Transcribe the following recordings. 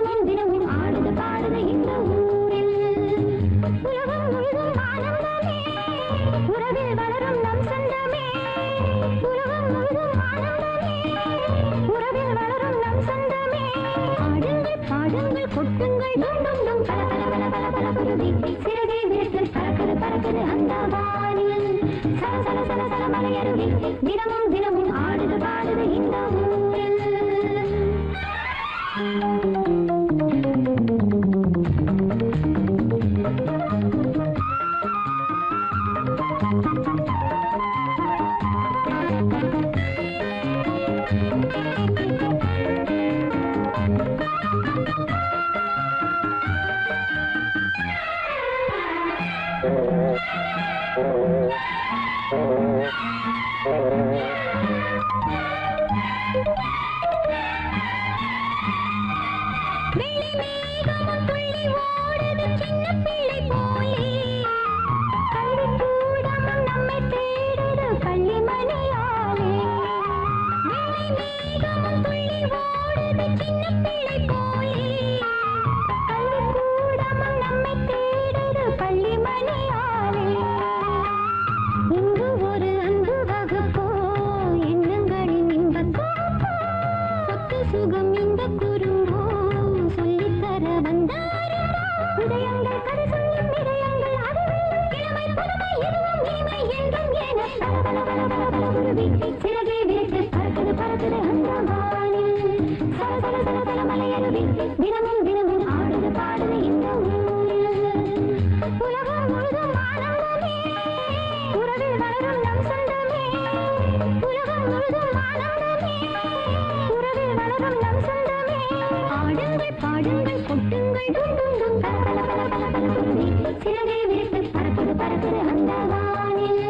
தினமும் தினமும் ஆடுது பாடுது இந்த ஊரில் உலகம் முழுதும் ஆனந்தமே உறவில் வளரும் நம் சொந்தமே உலகம் முழுதும் ஆனந்தமே உறவில் வளரும் நம் சொந்தமே ஆடுங்கள் பாடுங்கள் கொட்டுங்கள் டும் டும் டும் பல பல பல பல பல குருவி சிறகை விரித்து பறக்குது பறக்குது அந்த வானில் சல சல சல சல மலையருவி தினமும் தினமும் ஆடுது பாடுது இந்த ஊரில் தினமும் தினமும் ஆடுது பாடுது இந்த ஊரில் உலகம் முழுதும் ஆனந்தமே உறவில் வளரும் நம் சொந்தமே உலகம் முழுதும் ஆனந்தமே உறவில் வளரும் நம் சொந்தமே ஆடுங்கள் பாடுங்கள் கொட்டுங்கள் டும் டும் டும் பல பல பல பல பல குருவி சிறகை விரித்து பறக்குது பறக்குது அந்த வானில்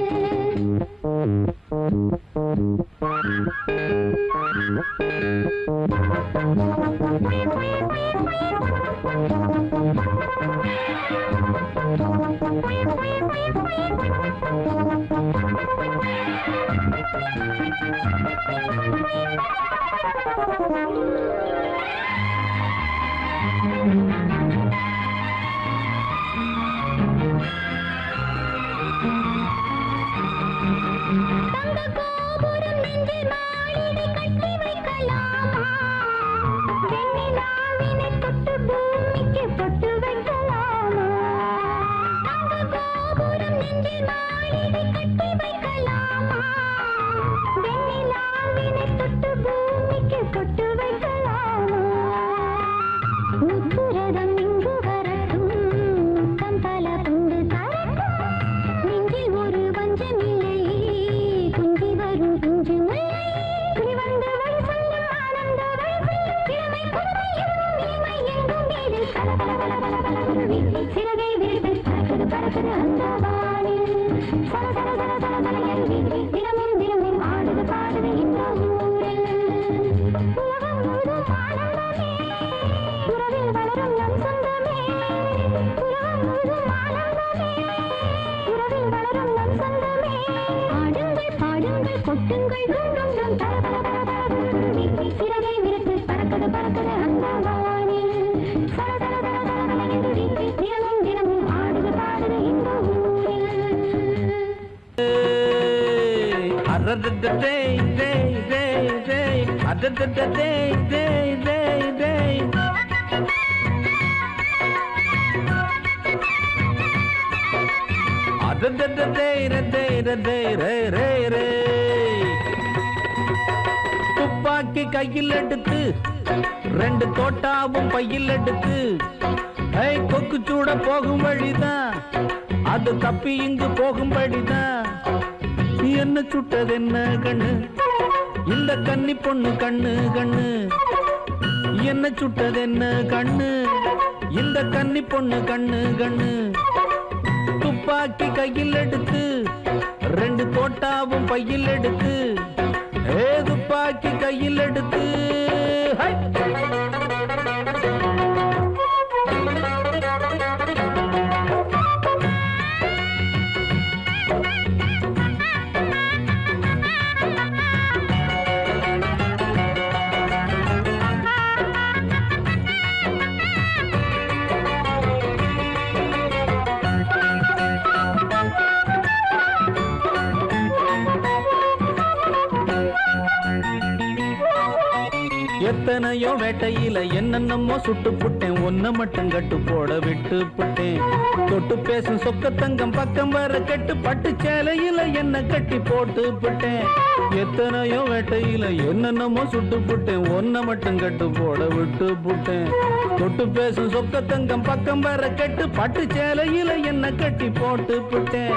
சிறகை விரித்து பறக்குது பறக்குது அந்த வானில் சல சல சல சல மலையருவி தினமும் தினமும் ஆடுது பாடுது இந்த ஊரில் உலகம் முழுதும் ஆனந்தமே உறவில் வளரும் நம் சொந்தமே உலகம் முழுதும் ஆனந்தமே உறவில் வளரும் நம் சொந்தமே ஆடுங்கள் பாடுங்கள் கொட்டுங்கள் டும் டும் டும் பல பல பல பல குருவி சிறகை விரித்து பறக்குது பறக்குது அந்த வானில் சல சல சல சல மலையருவி தினமும் தினமும் ஆடுது பாடுது இந்த ஊரில் துப்பாக்கி கையில் எடுத்து ரெண்டு தோட்டாவும் பையில் எடுத்து கொக்கு சூட போகும் வழிதான் அது தப்பி இங்கு போகும் வழிதான் என்ன சுட்டது என்ன கண்ணு இந்த கன்னி பொண்ணு கண்ணு கண்ணு என்ன சுட்டது என்ன கண்ணு இந்த கன்னி பொண்ணு கண்ணு கண்ணு துப்பாக்கி கையில் எடுத்து ரெண்டு தோட்டாவும் பையில் எடுத்து துப்பாக்கி கையில் எடுத்து எத்தனையோ வேட்டையில என்னென்னமோ சுட்டு புட்டேன், ஒன்ன மட்டும் கட்டு போட விட்டு புட்டேன். தொட்டு பேசும் சொக்க தங்கம் பக்கம் வர கெட்டு பட்டு சேலையில என்ன கட்டி போட்டு புட்டேன். எத்தனையோ வேட்டையில என்னென்னமோ சுட்டு புட்டேன், ஒன்ன மட்டும் கட்டு போட விட்டு புட்டேன். தொட்டு பேசும் சொக்க தங்கம் பக்கம் வர கெட்டு பட்டு சேலையில என்ன கட்டி போட்டு புட்டேன்.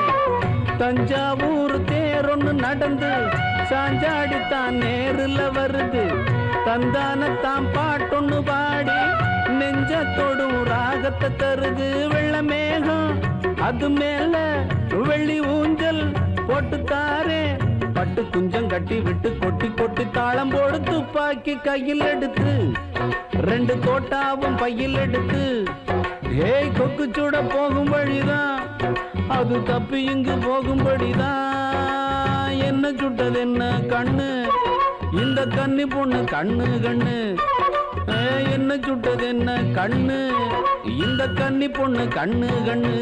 தஞ்சாவூர் தேரொன்னு நடந்து சாஞ்சாடித்தான் நேருல வருது, தந்தானத்தான் பாட்டொன்னு பாடி நெஞ்சத்தோடும் ராகத்தை தருது. வெள்ள மேகம் அது மேல வெள்ளி ஊஞ்சல் போட்டு தாரே, பட்டு குஞ்சம் கட்டி விட்டு கொட்டி கொட்டி தாளம் போடு. துப்பாக்கி கையில் எடுத்து ரெண்டு தோட்டாவும் பையில் எடுத்து, ஏய் கொக்கு சூட போகும் வழிதான் அது தப்பி இங்கு போகும்படிதான். என்ன சுட்டது என்ன கண்ணு இந்த கன்னி பொண்ணு கண்ணு கண்ணு, என்ன சுட்டது என்ன கண்ணு இந்த கன்னி பொண்ணு கண்ணு கண்ணு.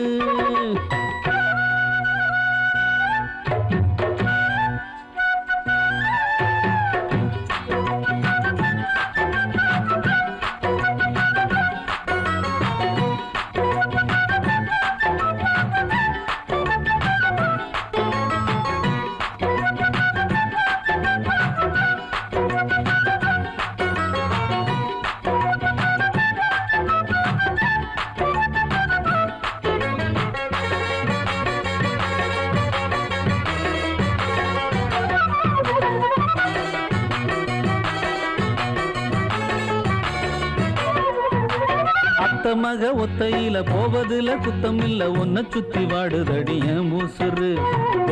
மக ஒத்தையில போவதுல குத்தம் இல்ல, ஒன்ன சுத்தி வாடுதடி என் மூசுரு.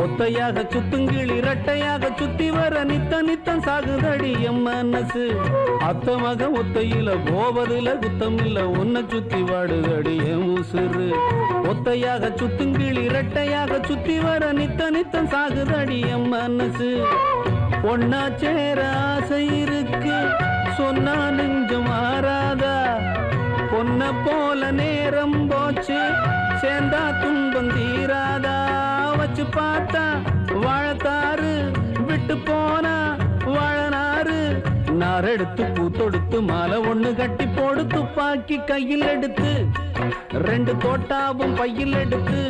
ஒத்தையாக சுத்துங்கிளி இரட்டையாக சுத்தி வர நித்த நித்தம் சாகுதடி என் மனசு. அத்த மக ஒத்தையில போவதுல குத்தம் இல்ல, ஒன்ன சுத்தி வாடுதடி என் மூசுரு. ஒத்தையாக சுத்துங்கிளி இரட்டையாக சுத்தி வர நித்த நித்தம் சாகுதடி என் மனசு. ஒன்னா சேர ஆசை இருக்கு சொன்னா நெஞ்சம் மாறாதா, பொன்ன போல நேரம் போச்சு சேர்ந்தா துன்பம் தீராதா. வச்சு பார்த்தா வாழத்தாறு விட்டு போனா வாழனாறு, நாரெடுத்து பூத்தொடுத்து மாலை ஒண்ணு கட்டி போடு. துப்பாக்கி கையில் எடுத்து ரெண்டு தோட்டாவும் பையில் எடுத்து,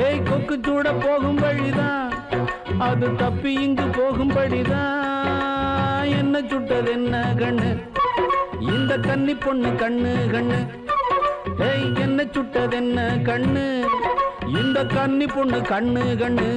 ஏய் கொக்கு சூட போகும் வழிதான் அது தப்பி இங்கு போகும்படிதான். என்ன சுட்டது என்ன கண்ணு இந்த கன்னி பொண்ணு கண்ணு கண்ணு, ஏய் என்ன சுட்டது என்ன கண்ணு இந்த கன்னி பொண்ணு கண்ணு கண்ணு.